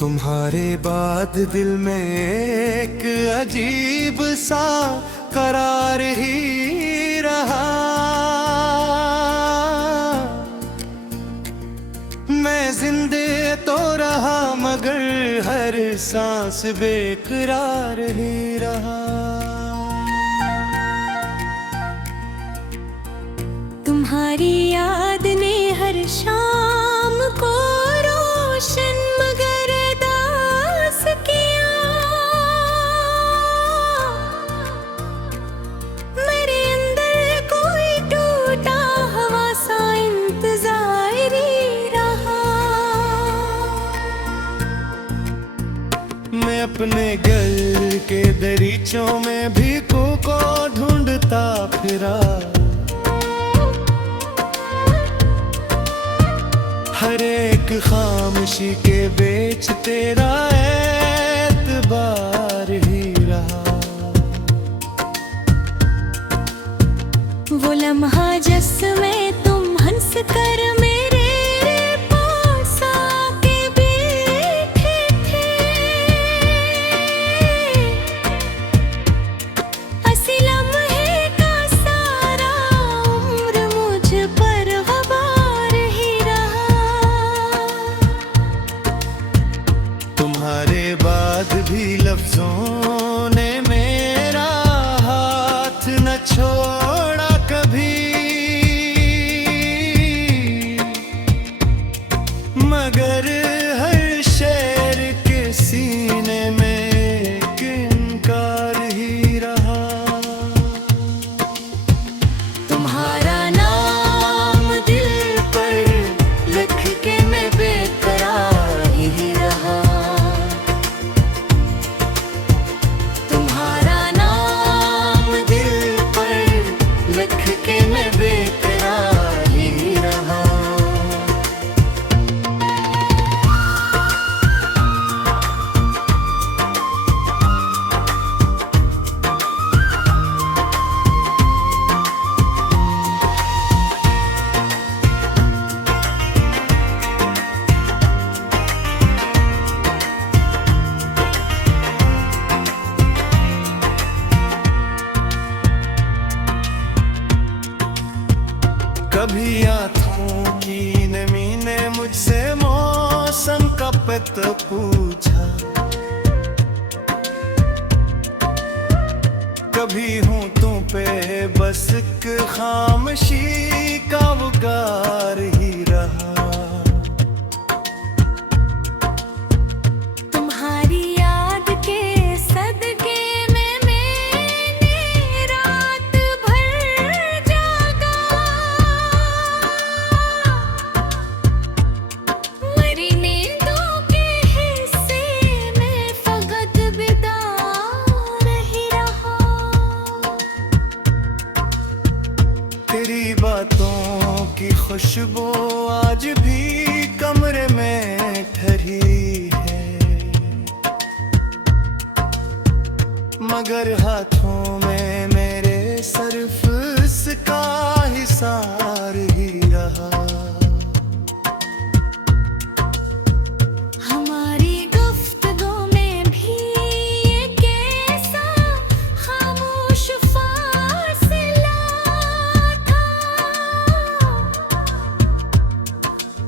तुम्हारे बाद दिल में एक अजीब सा करार ही रहा। मैं जिंदे तो रहा मगर हर सांस बेकरार ही रहा। तुम्हारी याद ने हर शाम को रोशन मगर दास किया। मेरे अंदर कोई टूटा हवा सा इंतजार ही रहा। मैं अपने गल के दरीचों में भीखों को ढूंढता फिरा। हर एक खामोशी के बीच तेरा एतबार ही रहा। वो लम्हा जिसमें तुम हंस कर मेरे पास आके बैठे थे। हंसी लम्हे का सारा उम्र मुझ पर ग़बार ही रहा। तुम्हारे बाद भी लफ्जों ने मेरा हाथ न छोड़ा कभी। मगर हर शेर के सीने में एक इनकार ही रहा। तुम्हारा नाम दिल पर लिख के मैं बेकरार ही रहा। तुम्हारा नाम दिल पर लिख के मैं बेकरार ही रहा। कभी आँखों की नमी ने मुझसे मौसम का पता पूछा। कभी होंठों पे बस एक खामोशी का पुकार ही रहा। तुम्हारी याद के सदके में मैंने रात भर जागा। मेरी नींदों के हिस्से में फकत बेदार ही रहा। तेरी बातों की खुशबू आज भी कमरे में ठहरी है। मगर हाथों में मेरे सिर्फ इसका हिसार ही रहा। हमारी गुफ्तगू में भी ये कैसा खामोश फासला था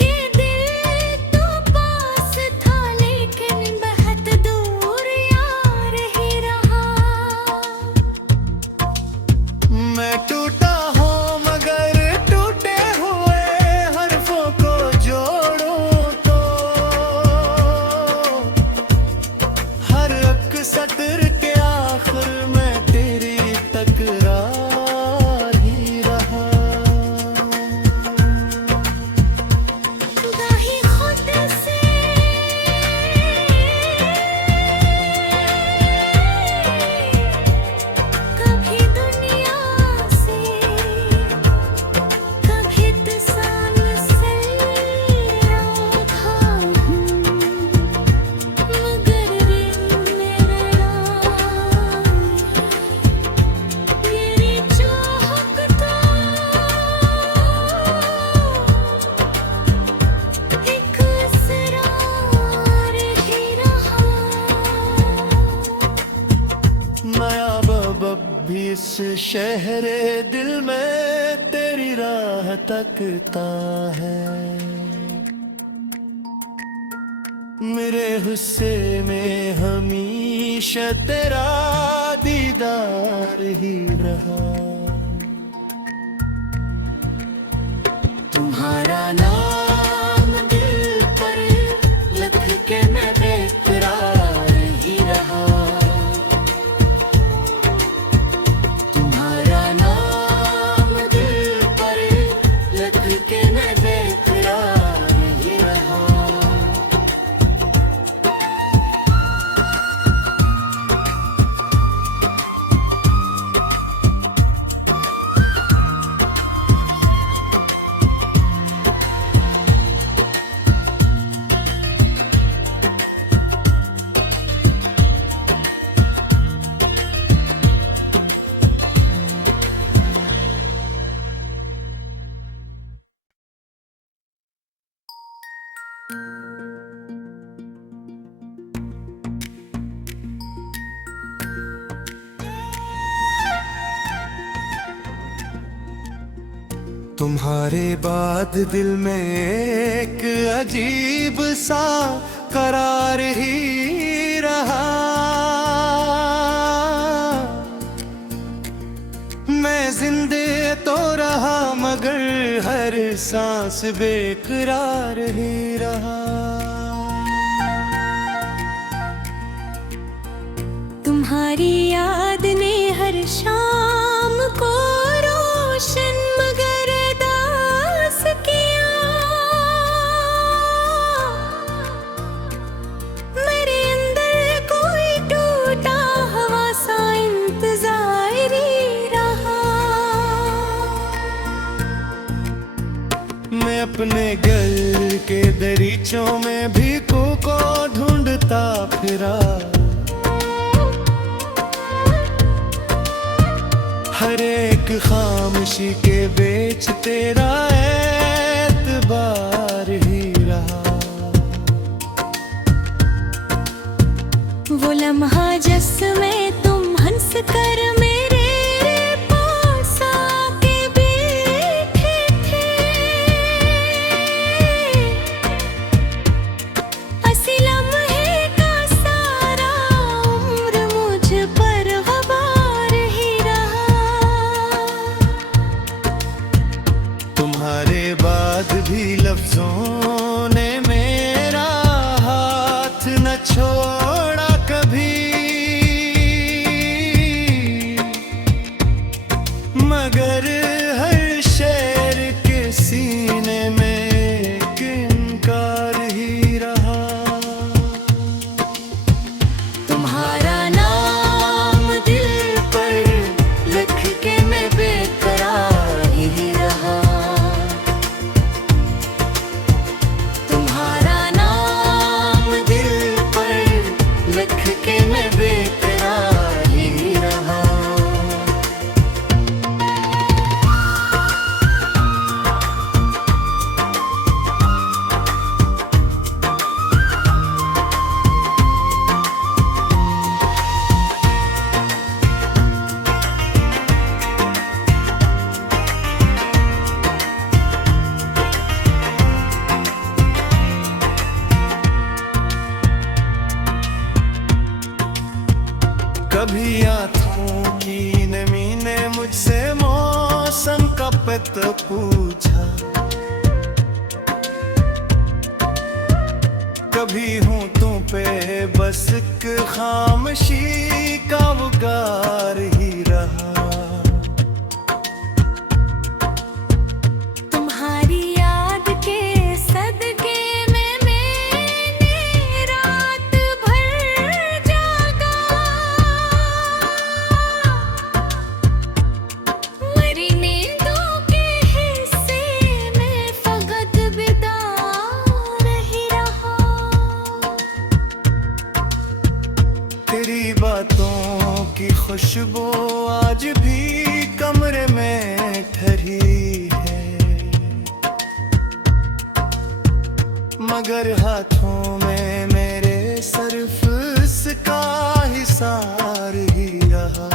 कि दिल तो पास था लेकिन बहुत दूर यार ही रहा। मैं टूटा हूँ मगर टूटे इस शहरे दिल में तेरी राह तकता है। मेरे हुस्से में हमेशा तेरा दीदार ही रहा। तुम्हारा नाम दिल पर लिख के मैं बेकरार ही रहा। तुम्हारा नाम दिल पर लिख के मैं बेकरार ही रहा। तुम्हारे बाद दिल में एक अजीब सा करार ही रहा। मैं जिंदे तो रहा मगर हर सांस बेकरार ही रहा। तुम्हारी याद ने हर शाम को रोशन मगर दास किया। मेरे अंदर कोई टूटा हवा सा इंतजार ही रहा। मैं अपने गल के दरीचों में भीखों को ढूंढता फिरा। हर एक खामोशी के बीच तेरा एतबार ही रहा। वो लम्हा जिसमें तुम हंस कर मेरे पास आके बैठे थे। हंसी लम्हे का सारा उम्र मुझ पर गवार ही रहा। तुम्हारे बाद भी लफ्जों ने मेरा हाथ न छोड़ा कभी। मगर हर शेर के सीने में एक इनकार ही रहा। तुम्हारा नाम दिल पर लिख के मैं बेकरार ही रहा। तुम्हारा नाम दिल पर लिख के मैं बेकरार ही रहा। कभी आंखों की नमी ने मुझसे मौसम का पता पूछा। कभी होंठों पे बस एक खामोशी का उगार ही रहा। तुम्हारी याद के सदके में मैंने रात भर जागा। मेरी नींदों के हिस्से में फकत बेदार ही रहा। तेरी बातों की खुशबू आज भी कमरे में ठहरी है। मगर हाथों में मेरे सिर्फ इसका हिसार ही रहा।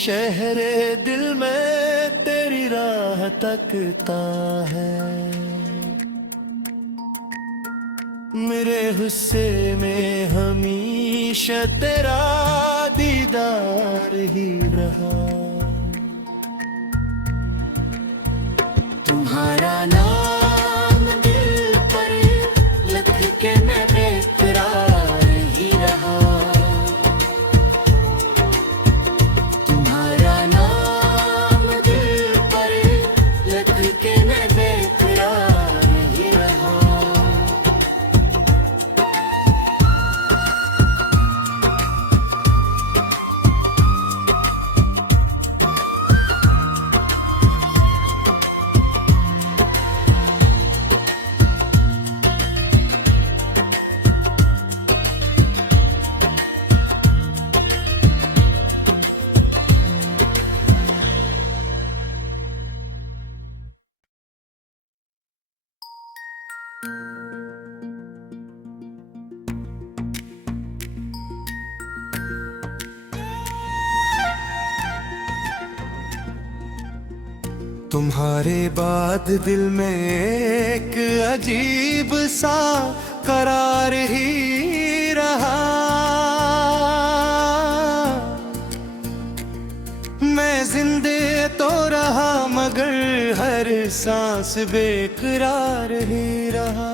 शहरे दिल में तेरी राह तकता है। मेरे हिस्से में हमेशा तेरा दीदार ही रहा। तुम्हारा नाम दिल पर लिख के मैं बेकरार ही रहा। तुम्हारा नाम दिल पर लिख के मैं बेकरार ही रहा। तुम्हारे बाद दिल में एक अजीब सा करार ही रहा। मैं जिंदे तो रहा मगर हर सांस बेकरार ही रहा।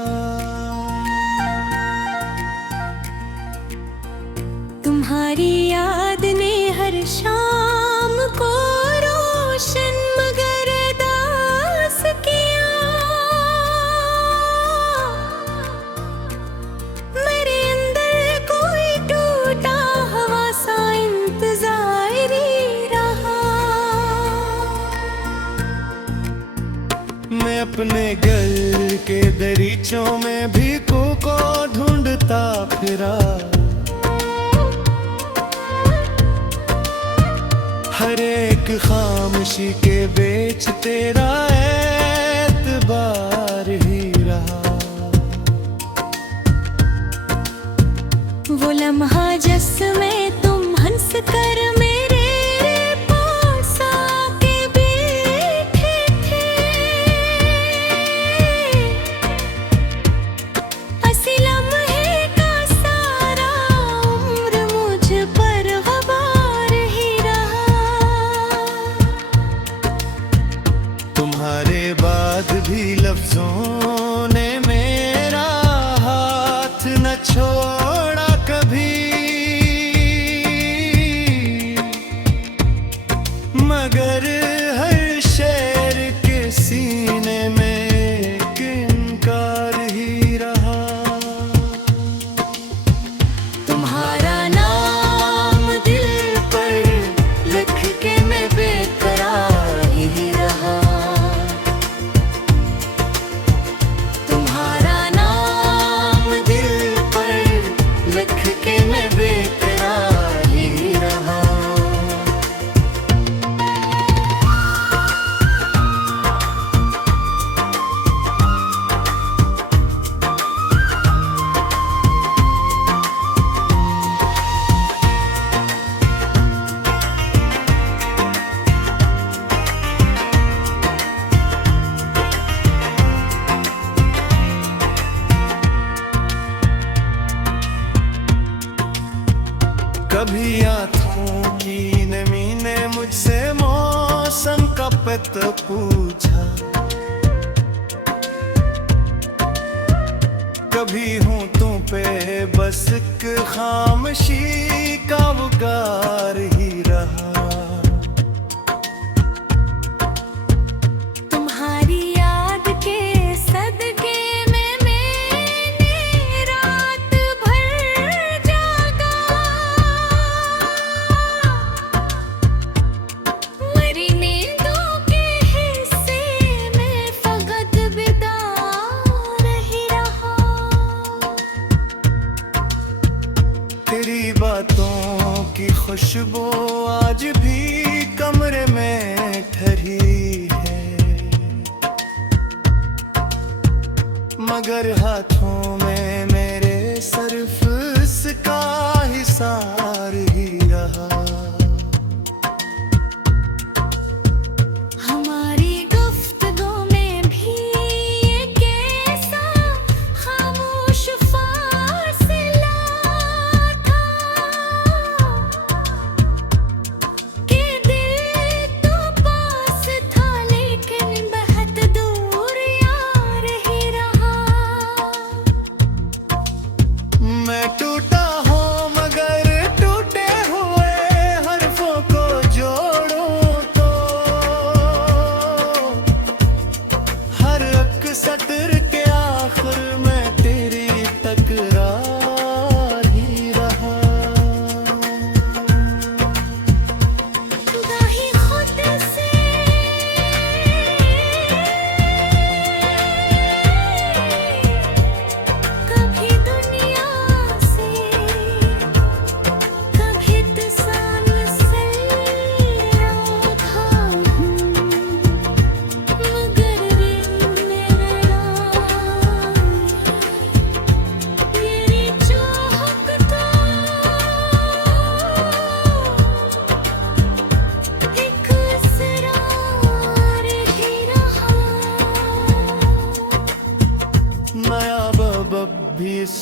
तुम्हारी याद ने हर शाम को रोशन मगर दास किया। मेरे अंदर कोई टूटा हवा सा इंतजार ही रहा। मैं अपने घर के दरीचों में भीखू को ढूंढता फिरा। हर एक खामोशी के बीच तेरा एतबार ही रहा। वो लम्हा जिसमें तुम हंस कर मेरे पास आके बैठे थे। हंसी लम्हे का सारा उम्र मुझ पर गवार ही रहा। तुम्हारे बाद भी लफ्जों ने मेरा हाथ न छोड़ा कभी। मगर हर शेर के सीने में एक इनकार ही रहा। तुम्हारा नाम दिल पर लिख के मैं बेकरार ही रहा। तुम्हारा नाम दिल पर लिख के मैं बेकरार ही रहा। कभी आंखों की नमी ने मुझसे मौसम का पता पूछा। कभी होंठों पे बस एक खामोशी का पुकार ही रहा। तुम्हारी याद के सदके में मैंने रात भर जागा। मरी नींदों के हिस्से में फकत बेदार ही रहा। तेरी बातों की खुशबू आज भी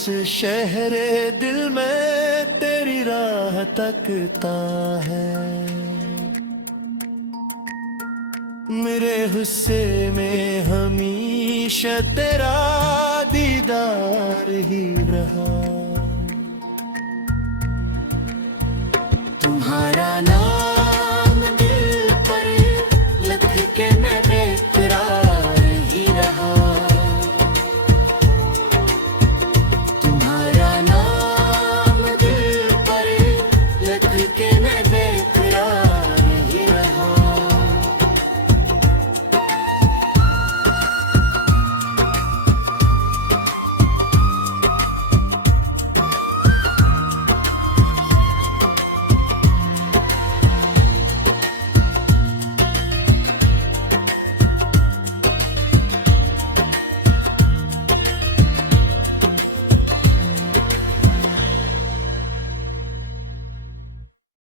शहरे दिल में तेरी राह तकता है। मेरे हिस्से में हमेशा तेरा दीदार ही रहा।